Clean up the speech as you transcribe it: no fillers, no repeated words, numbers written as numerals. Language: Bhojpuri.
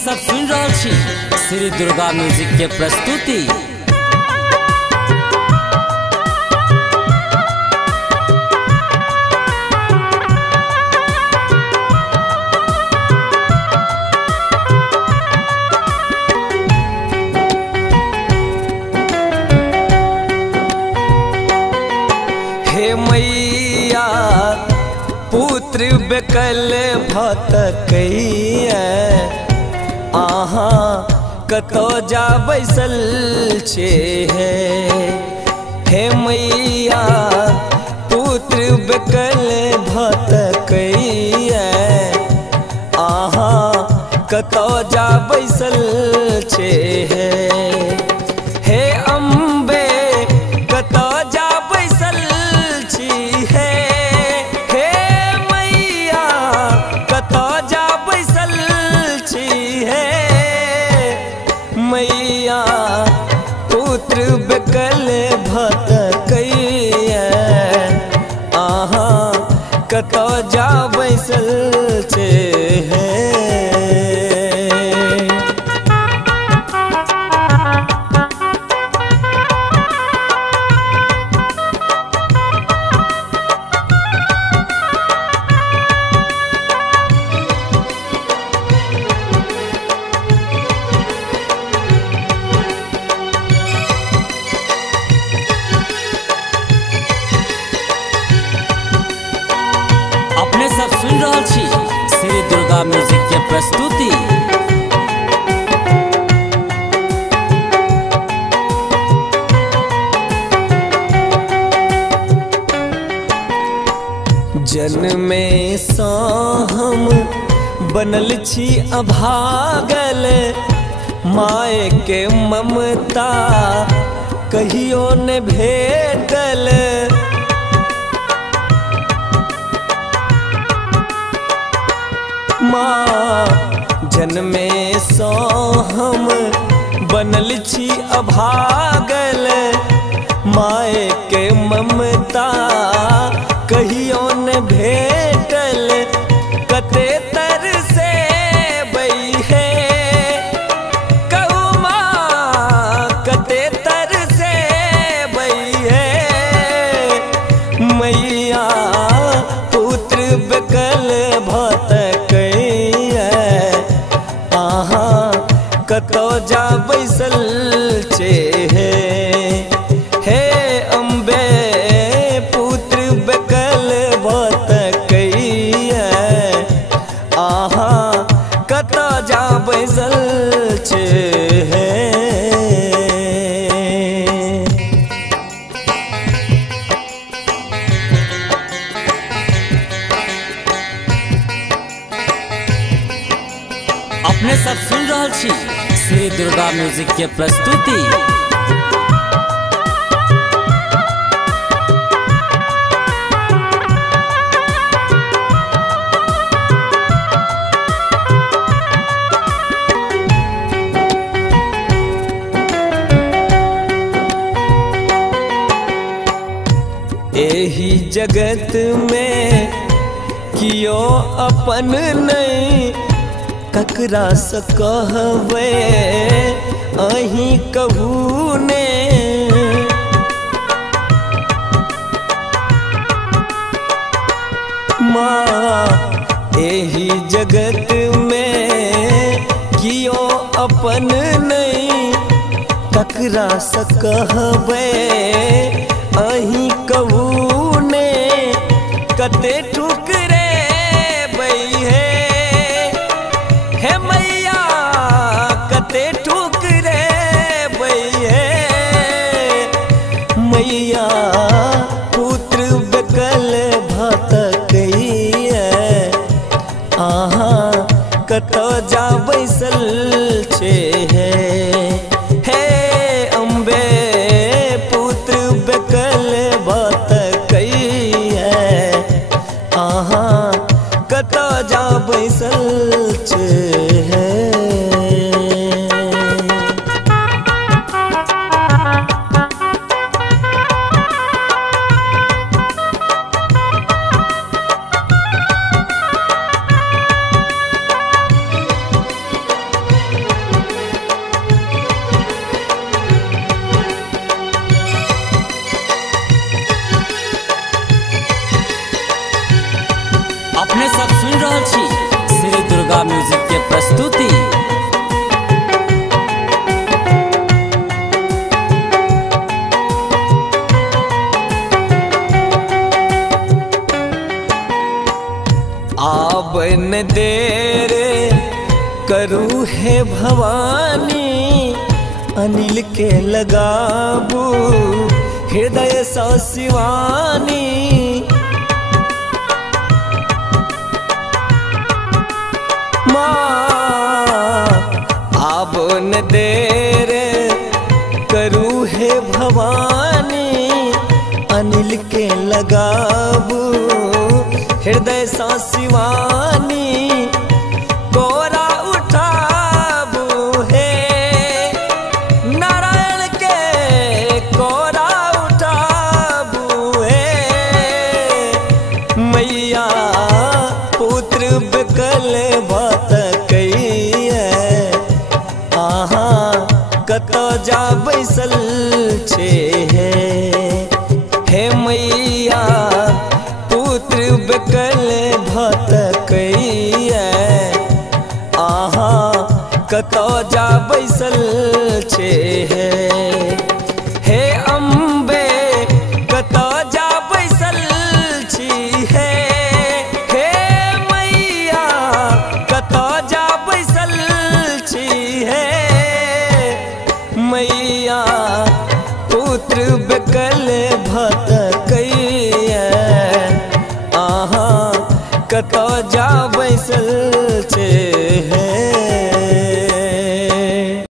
सब सुन रहल छी श्री दुर्गा म्यूजिक के प्रस्तुति। हे मैया पुत्र बेकल भटकैया, अहाँ कतो जा बैसल छे हे मैया पुत्र बेकल भटकैया, अहाँ कतो जा बैसल छे हे अम्बे कतो जा बैसल छी हे मैया कतो जा बैसल छी मैया पुत्र बेकल भटकैया, अहाँ कतो जा बैसल छे सब सुन रहल छी श्री दुर्गा म्यूजिक के प्रस्तुति। जन्मे सँ हम बनल छी अभागल, माय के ममता कहियो न भेटल, माँ जन्मे सँ हम बनल छी अभागल, माय के ममता कहियो न भेटल, कते तर से बइहे कहू माँ कते तर से बइहे मैया पुत्र बेकल भटकैया, अहाँ कतो जा बैसल छे हे अम्बे पुत्र बेकल भटकैया, अहाँ कतो जा बैसल छे अपने सब सुन रहल छी श्री दुर्गा म्यूजिक के प्रस्तुति। एही जगत में कियो अपन नहीं, ककरा से कहबै अहीं कहू ने, माँ एही जगत में कियो अपन नहीं, ककरा से कहबै अहीं कहू ने, कते ठुकरे बइहे हे मैया कते ठुकरे बइहे मैया पुत्र बेकल भटकैया, अहाँ कतो जा बैसल छे हे अम्बे पुत्र बेकल भटकैया, अहाँ कतो जा बैसल छे दुर्गा म्यूजिक के प्रस्तुति। आब न देर करू है भवानी, अनिल के लगाबू हृदय सा शिवानी। माँ आब न देर करू है भवानी, अनिल के लगाबू हृदय सा शिवानी। कोरा उठाबू है नारायण के, कोरा उठाबू है मैया। पुत्र बिकल बात कही है, आहा कतो जा बैसल छे है मैया। पुत्र बिकल भात कहिए, आहा कतो जा बैसल छे हे अम्बे कतो जा बैसल छी हे मैया कतो जा बैसल छी मैया। पुत्र बिकल भात कहिए, आहा कतो जा बैसल छे।